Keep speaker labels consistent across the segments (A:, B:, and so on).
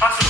A: Lots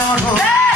A: Senhor.